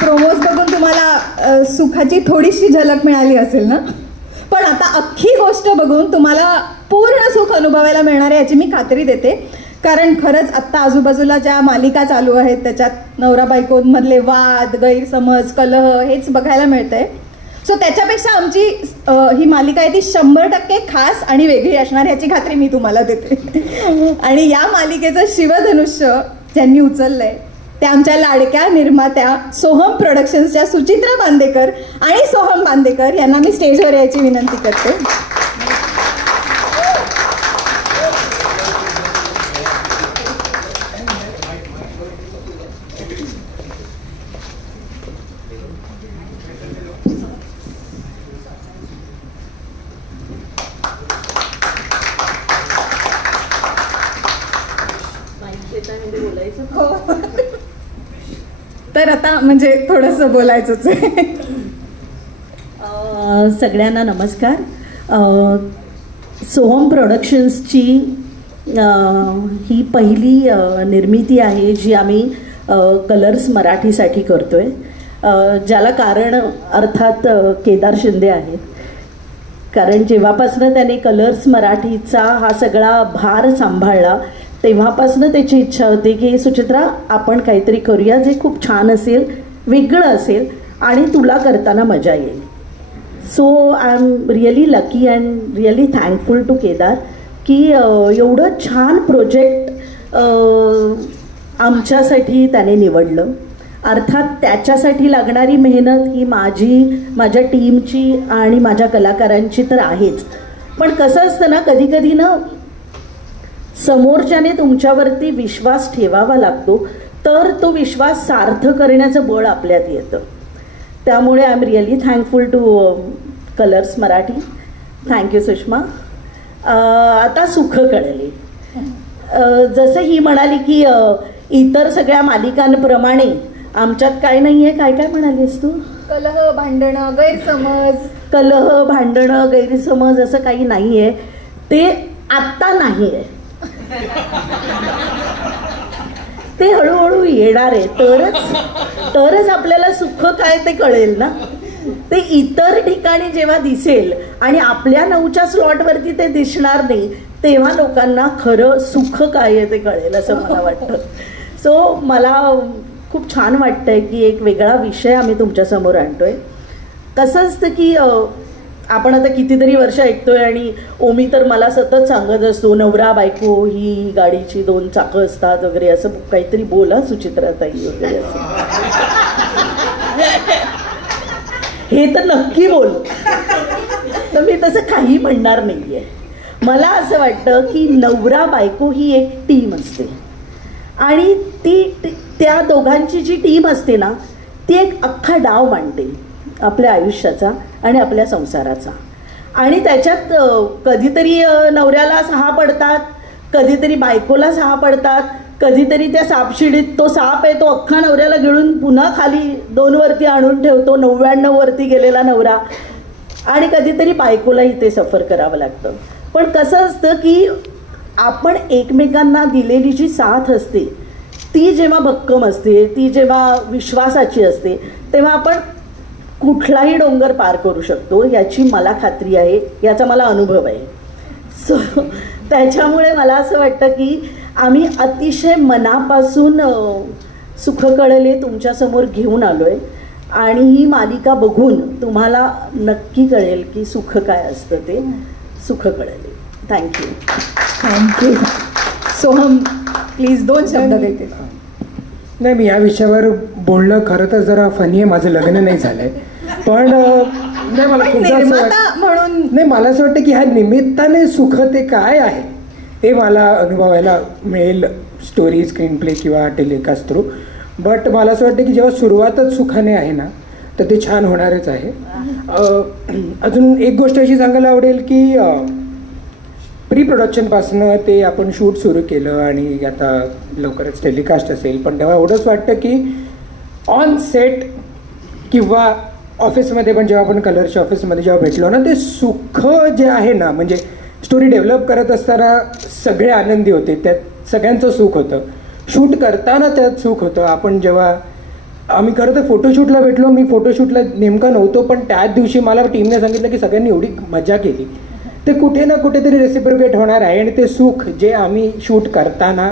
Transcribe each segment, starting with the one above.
Promos बघून तुम्हाला सुखाची थोडीशी झलक मिळाली असेल ना, पण आता अख्खी गोष्ट बघून तुम्हाला पूर्ण सुख अनुभवायला मिळणार आहे याची मी खात्री देते. कारण खरंच आत्ता आजूबाजूला ज्या मालिका चालू आहेत त्याच्यात नवरा बायकोंमधले वाद, गैरसमज, कलह हेच बघायला मिळतंय. सो त्याच्यापेक्षा आमची ही मालिका आहे ती 100% खास आणि वेगळी असणार याची खात्री मी तुम्हाला देते. आणि या मालिकेचं शिवधनुष्य ज्यांनी उचललंय त्या आमच्या लाडक्या निर्मात्या सोहम प्रोडक्शन्सच्या सुचित्रा बांदेकर आणि सोहम बांदेकर यांना मी स्टेजवर यायची विनंती करते. तर आता म्हणजे थोडंसं बोलायचंच आहे. सगळ्यांना नमस्कार. सोहम प्रोडक्शन्सची ही पहिली निर्मिती आहे जी आम्ही कलर्स मराठीसाठी करतोय, ज्याला कारण अर्थात केदार शिंदे आहेत. कारण जेव्हापासनं त्याने कलर्स मराठीचा हा सगळा भार सांभाळला तेव्हापासनं त्याची इच्छा होती की सुचित्रा आपण काहीतरी करूया जे खूप छान असेल, वेगळं असेल आणि तुला करताना मजा येईल. So I am really lucky and really thankful to Kedar की एवढं छान प्रोजेक्ट आमच्यासाठी त्याने निवडलं. अर्थात त्याच्यासाठी लागणारी मेहनत ही माझ्या टीमची आणि माझ्या कलाकारांची तर आहेच, पण कसं असतं ना, कधी कधी ना समोरच्याने तुमच्यावरती विश्वास ठेवावा लागतो, तर तो विश्वास सार्थ करण्याचं बळ आपल्यात येतं. त्यामुळे I am really thankful two colours Marathi. Thank you Sushma. आता सुख कळली. जसं ही म्हणाली की इतर सगळ्या मालिकांप्रमाणे आमच्यात काय नाही आहे. काय काय म्हणालीस तू? कलह, भांडणं, गैरसमज. कलह, भांडणं, गैरसमज असं काही नाही आहे. ते आत्ता नाही आहे, ते हळूहळू येणार आहे. तरच आपल्याला सुख काय ते कळेल ना. ते इतर ठिकाणी जेव्हा दिसेल आणि आपल्या 9च्या स्लॉटवरती ते दिसणार नाही तेव्हा लोकांना खरं सुख काय आहे ते कळेल असं मला वाटतं. सो मला खूप छान वाटतंय की एक वेगळा विषय आम्ही तुमच्यासमोर आणतोय. कसं असतं की आपण आता कितीतरी वर्ष ऐकतोय आणि ओमी तर मला सतत सांगत असतो नवरा बायको ही गाडीची 2 चाकं असतात वगैरे, असं काहीतरी बोला सुचित्राताई वगैरे असं. हे तर नक्की बोल. तर मी तसं काही म्हणणार नाहीये. मला असं वाटतं की नवरा बायको ही एक टीम असते आणि त्या दोघांची जी टीम असते ना ती एक अख्खा डाव मांडते आपल्या आयुष्याचा आणि आपल्या संसाराचा. आणि त्याच्यात कधीतरी नवऱ्याला 6 पडतात, कधीतरी बायकोला 6 पडतात, कधीतरी त्या सापशिडीत तो साप आहे तो अख्खा नवऱ्याला गिळून पुन्हा खाली 2 वरती आणून ठेवतो, 99 वरती गेलेला नवरा. आणि कधीतरी बायकोलाही ते सफर करावं लागतं. पण कसं असतं की आपण एकमेकांना दिलेली जी साथ असते ती जेव्हा भक्कम असते, ती जेव्हा विश्वासाची असते, तेव्हा आपण कुठलाही डोंगर पार करू शकतो याची मला खात्री आहे, याचा मला अनुभव आहे. सो त्याच्यामुळे मला असं वाटतं की आम्ही अतिशय मनापासून सुख कळले तुमच्यासमोर घेऊन आलो आहे आणि ही मालिका बघून तुम्हाला नक्की कळेल की सुख काय असतं ते. सुख कळले. थँक्यू. थँक्यू. सोहम प्लीज 2 शब्द देते. नाही, मी या विषयावर बोलणं खरं तर जरा फनी आहे. माझं लग्न नाही झालंय, पण नाही मला म्हणून नाही, मला असं वाटतं की ह्या निमित्ताने सुख ते काय आहे ते मला अनुभवायला मिळेल स्टोरी, स्क्रीन प्ले किंवा टेलिकास्ट थ्रू. बट मला असं वाटतं की जेव्हा सुरुवातच सुखाने आहे ना तर ते छान होणारच आहे. अजून एक गोष्ट अशी सांगायला आवडेल की प्री प्रोडक्शनपासनं ते आपण शूट सुरू केलं आणि आता लवकरच टेलिकास्ट असेल. पण तेव्हा एवढंच वाटतं की ऑन सेट किंवा ऑफिसमध्ये पण जेव्हा आपण कलरच्या ऑफिसमध्ये जेव्हा भेटलो ना ते सुख जे आहे ना, म्हणजे स्टोरी डेव्हलप करत असताना सगळे आनंदी होते, त्यात सगळ्यांचं सुख होतं. शूट करताना त्यात सुख होतं. आपण जेव्हा आम्ही खरं तर फोटोशूटला भेटलो. मी फोटोशूटला नेमका नव्हतो, पण त्याच दिवशी मला टीमने सांगितलं की सगळ्यांनी एवढी मजा केली, ते कुठे ना कुठेतरी रेसिप्रोकेट होणार आहे. आणि ते सुख जे आम्ही शूट करताना,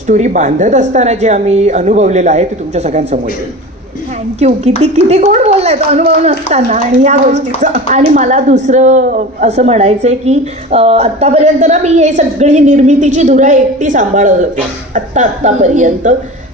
स्टोरी बांधत असताना जे आम्ही अनुभवलेलं आहे ते तुमच्या सगळ्यांसमोर आहे. थँक्यू. किती किती कोण बोललाय तो अनुभव नसताना आणि या गोष्टीचं. आणि मला दुसरं असं म्हणायचंय की आत्तापर्यंत ना मी हे सगळी निर्मितीची धुरा एकटी सांभाळत होते. आत्तापर्यंत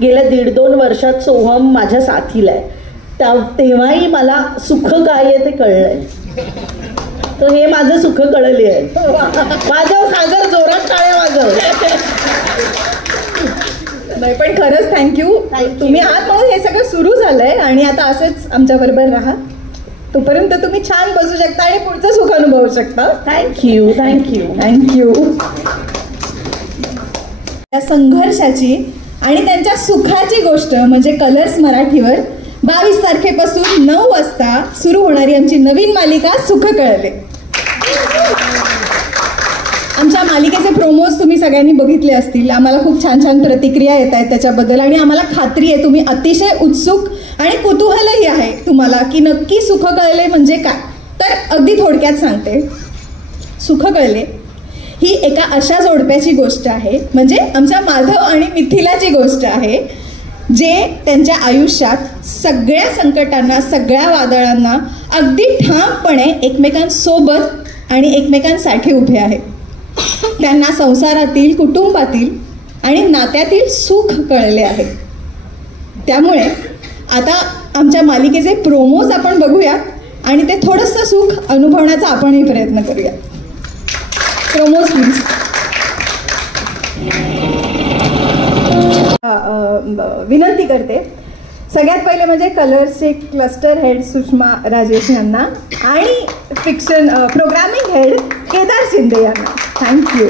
गेल्या 1.5-2 वर्षात सोहम माझ्या साथीला आहे. तेव्हाही मला सुख काय आहे ते कळलंय. तर हे माझं सुख कळले आहे. माझं सागर जोरात टाळ्या वाजव. नाही पण खरंच थँक्यू. तुम्ही आहात म्हणून हे सगळं सुरू झालंय आणि आता असंच आमच्याबरोबर राहा. तोपर्यंत तुम्ही छान बसू शकता आणि पुढचं सुख अनुभवू शकता. Thank you thank you thank you. त्या संघर्षाची आणि त्यांच्या सुखाची गोष्ट म्हणजे कलर्स मराठीवर 22 तारखेपासून 9 वाजता सुरू होणारी आमची नवीन मालिका सुख कळले. आमच्या मालिकेचे प्रोमोज तुम्ही सगळ्यांनी बघितले असतील. आम्हाला खूप छान छान प्रतिक्रिया येत आहेत त्याच्याबद्दल आणि आम्हाला खात्री आहे तुम्ही अतिशय उत्सुक आणि कुतूहलही आहे तुम्हाला की नक्की सुख कळले म्हणजे काय. तर अगदी थोडक्यात सांगते. सुख कळले ही एका अशा जोडप्याची गोष्ट आहे, म्हणजे आमच्या माधव आणि मिथिलाची गोष्ट आहे, जे त्यांच्या आयुष्यात सगळ्या संकटांना, सगळ्या वादळांना अगदी ठामपणे एकमेकांसोबत आणि एकमेकांसाठी उभे आहेत. त्यांना संसारातील, कुटुंबातील आणि नात्यातील सुख कळले आहे. त्यामुळे आता आमच्या मालिकेचे प्रोमोज आपण बघूयात आणि ते थोडंसं सुख अनुभवण्याचा आपणही प्रयत्न करूया. Promos please. विनंती करते सगळ्यात पहिले म्हणजे कलर्सचे क्लस्टर हेड सुषमा राजेश यांना आणि fiction programming head Kedar Shinde यांना. थँक्यू.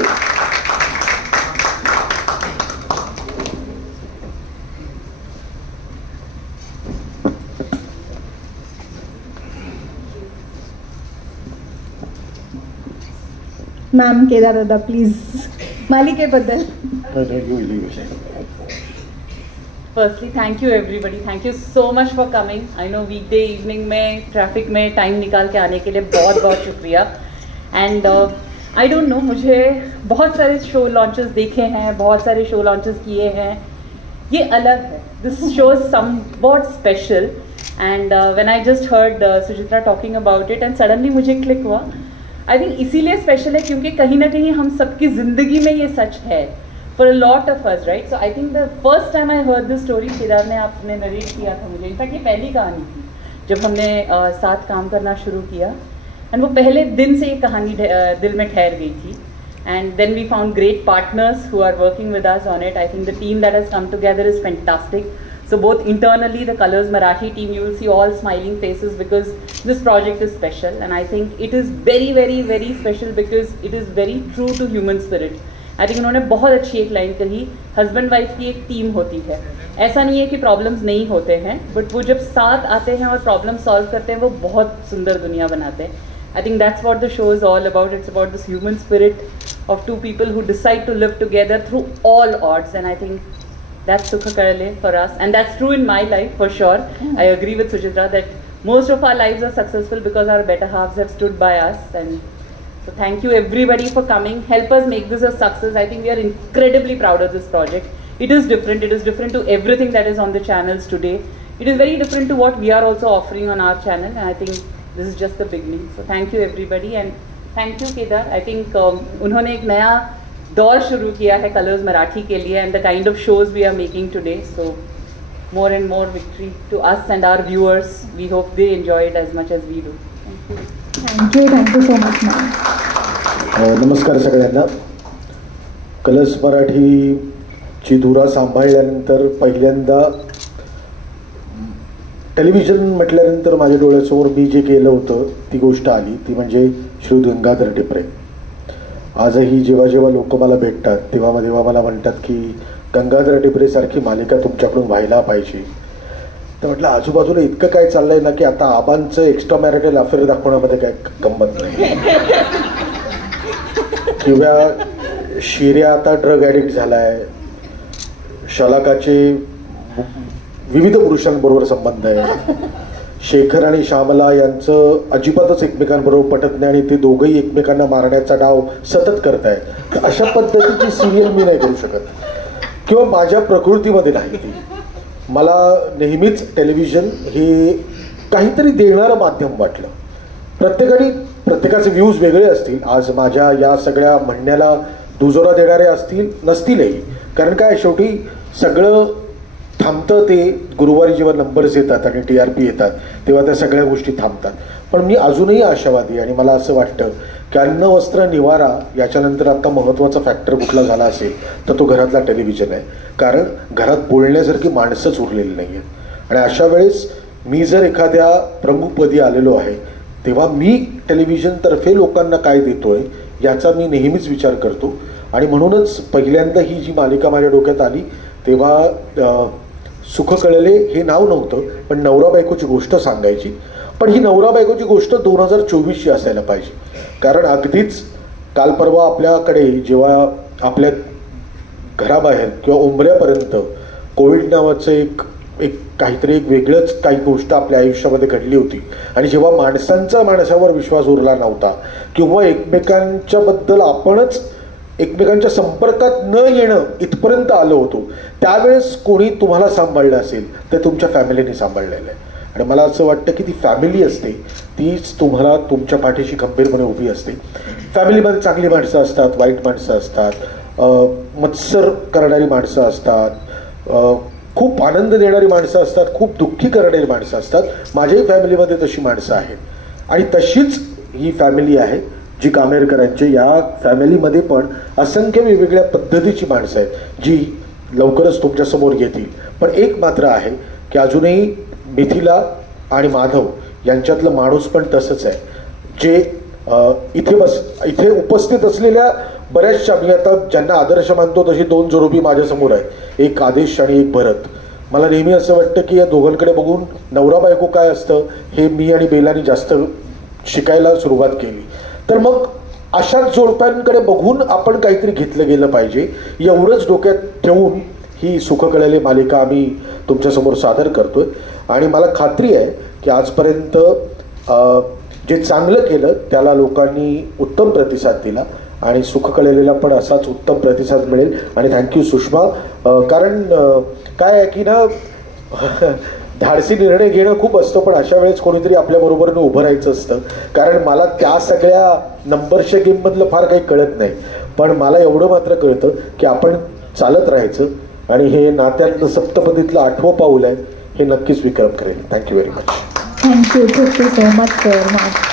मॅम, केदार दादा please मालिकेबद्दल. Firstly, thank you everybody. Thank you so much for coming. I know weekday evening में ट्रैफिक में टाइम निकाल के आने के लिए बहुत बहुत शुक्रिया. एंड आई डोंट नो, मुझे बहुत सारे शो लॉन्चेस देखे हैं, बहुत सारे शो लॉन्चेस किए हैं. ये अलग है. This show is somewhat special. And when I just heard Suchitra talking about it and suddenly मुझे क्लिक हुआ. आई थिंक इसीलिए स्पेशल है क्योंकि कहीं ना कहीं हम सबकी ज़िंदगी में ये सच है for a lot of us, right? So I think the first time I heard this story, Kedar ने आपने नरेट किया था मुझे. इनफैक्ट ये पहली कहानी थी जब हमने साथ काम करना शुरू किया. एंड वो पहले दिन से ये कहानी दिल में ठहर गई थी. And then we found great partners who are working with us on it. I think the team that has come together is fantastic. So both internally, the Colors Marathi team, you will see all smiling faces because this project is special. And I think it is very, very, very special because it is very true to human spirit. I think उन्होंने बहुत अच्छी एक line कही, husband wife की एक team होती है. ऐसा नहीं है कि प्रॉब्लम्स नहीं होते हैं, बट वो जब साथ आते हैं और प्रॉब्लम सॉल्व करते हैं वो बहुत सुंदर दुनिया बनाते हैं. I think that's what the show is all about. It's about this human spirit of two people who decide to live together through all odds. And I think that's सुख कळले for us and that's true in my life for sure. I agree with Suchitra that most of our lives are successful because our better halves have stood by us. एंड so thank you everybody for coming. Help us make this a success. I think we are incredibly proud of this project. It is different. It is different to everything that is on the channels today. It is very different to what we are also offering on our channel. And I think this is just the beginning. So thank you everybody and thank you Kedar. I think उन्होंने एक नया दौर शुरू KIA है Colors Marathi के लिए and the kind of shows we are making today. So more and more victory to us and our viewers. We hope they enjoy it as much as we do. Thank you. Thank you so much ma'am. नमस्कार सगळ्यांना. Colours मराठीची धुरा सांभाळल्यानंतर पहिल्यांदा television म्हटल्यानंतर माझ्या डोळ्यासमोर मी जे केलं होतं ती गोष्ट आली, ती म्हणजे श्री गंगाधर टिपरे. आजही जेव्हा जेव्हा लोक मला भेटतात तेव्हा मला म्हणतात की गंगाधर टिपरेसारखी मालिका तुमच्याकडून व्हायला पाहिजे. तर म्हटलं आजूबाजूला इतकं काय चाललंय ना की आता आबांचं एक्स्ट्रा मॅरिटल अफेअर दाखवण्यामध्ये काय गंमत नाही. किंवा शिर्या आता ड्रग ॲडिक्ट झालाय, शलाकाचे विविध पुरुषांबरोबर संबंध आहे. शेखर आणि श्यामला यांचं अजिबातच एकमेकांबरोबर पटत नाही आणि ते दोघंही एकमेकांना मारण्याचा डाव सतत करतायत. तर अशा पद्धतीची सिरियल मी नाही करू शकत किंवा माझ्या प्रकृतीमध्ये नाही ती. मला नेहमीच टेलिव्हिजन हे काहीतरी देणारं माध्यम वाटलं. प्रत्येकाचे व्ह्यूज वेगळे असतील. आज माझ्या या सगळ्या म्हणण्याला दुजोरा देणारे नसतीलही, कारण काय शेवटी सगळं थांबतं ते गुरुवारी जेव्हा नंबर्स येतात आणि TRP येतात तेव्हा त्या सगळ्या गोष्टी थांबतात. पण मी अजूनही आशावादी आणि मला असं वाटतं की अन्न वस्त्र निवारा याच्यानंतर आता महत्त्वाचा फॅक्टर कुठला झाला असेल तर तो घरातला टेलिव्हिजन आहे. कारण घरात बोलण्यासारखी माणसंच उरलेली नाही आहेत. आणि अशा वेळेस मी जर एखाद्या प्रमुखपदी आलेलो आहे तेव्हा मी टेलिव्हिजनतर्फे लोकांना काय देतोय याचा मी नेहमीच विचार करतो. आणि म्हणूनच पहिल्यांदा ही जी मालिका माझ्या डोक्यात आली तेव्हा सुख कळले हे नाव नव्हतं, पण नवरा बायकोची गोष्ट सांगायची. पण ही नवरा बायकोची गोष्ट 2024ची असायला पाहिजे. कारण अगदीच काल परवा आपल्याकडे जेव्हा आपल्या घराबाहेर किंवा उंबऱ्यापर्यंत कोविड नावाचं एक काहीतरी एक वेगळंच काही गोष्ट आपल्या आयुष्यामध्ये घडली होती आणि जेव्हा माणसांचा माणसावर विश्वास उरला नव्हता किंवा एकमेकांच्याबद्दल आपणच एकमेकांच्या संपर्कात न येणं इथपर्यंत आलो होतो, त्यावेळेस कोणी तुम्हाला सांभाळलं असेल तर तुमच्या फॅमिलीने सांभाळलेलं आहे. आणि मला असं वाटतं की ती फॅमिली असते तीच तुम्हाला तुमच्या पाठीशी खंबीरपणे उभी असते. फॅमिलीमध्ये चांगली माणसं असतात, वाईट माणसं असतात, मत्सर करणारी माणसं असतात, खूप आनंद देणारी माणसं असतात, खूप दुःखी करणारी माणसं असतात. माझ्याही फॅमिलीमध्ये तशी माणसं आहेत आणि तशीच ही फॅमिली आहे जी कामेरकरांची. या फॅमिलीमध्ये पण असंख्य वेगवेगळ्या पद्धतीची माणसं आहेत जी लवकरच तुमच्यासमोर येतील. पण एक मात्र आहे की अजूनही मिथिला आणि माधव यांच्यातलं माणूस पण तसंच आहे जे इथे उपस्थित असलेल्या बऱ्याचशा, मी आता ज्यांना आदर्श मानतो तशी 2 जोडपी माझ्यासमोर आहे, एक आदेश आणि एक भरत. मला नेहमी असं वाटतं की या दोघांकडे बघून नवरा बायको काय असतं हे मी आणि बेलानी जास्त शिकायला सुरुवात केली. तर मग अशाच जोडप्यांकडे बघून आपण काहीतरी घेतलं गेलं पाहिजे एवढंच डोक्यात ठेवून ही सुख कळले मालिका आम्ही तुमच्यासमोर सादर करतोय. आणि मला खात्री आहे की आजपर्यंत जे चांगलं केलं त्याला लोकांनी उत्तम प्रतिसाद दिला आणि सुख कळलेला पण असाच उत्तम प्रतिसाद मिळेल. आणि थँक्यू सुषमा. कारण काय आहे की ना धाडसी निर्णय घेणं खूप असतं, पण अशा वेळेस कोणीतरी आपल्याबरोबरनं उभं राहायचं असतं. कारण मला त्या सगळ्या नंबरच्या गेममधलं फार काही कळत नाही, पण मला एवढं मात्र कळतं की आपण चालत राहायचं आणि हे नात्यातलं सप्तपदीतलं 8वं पाऊल आहे हे नक्कीच विक्रम करेल. Thank you very much. Thank you so much sir.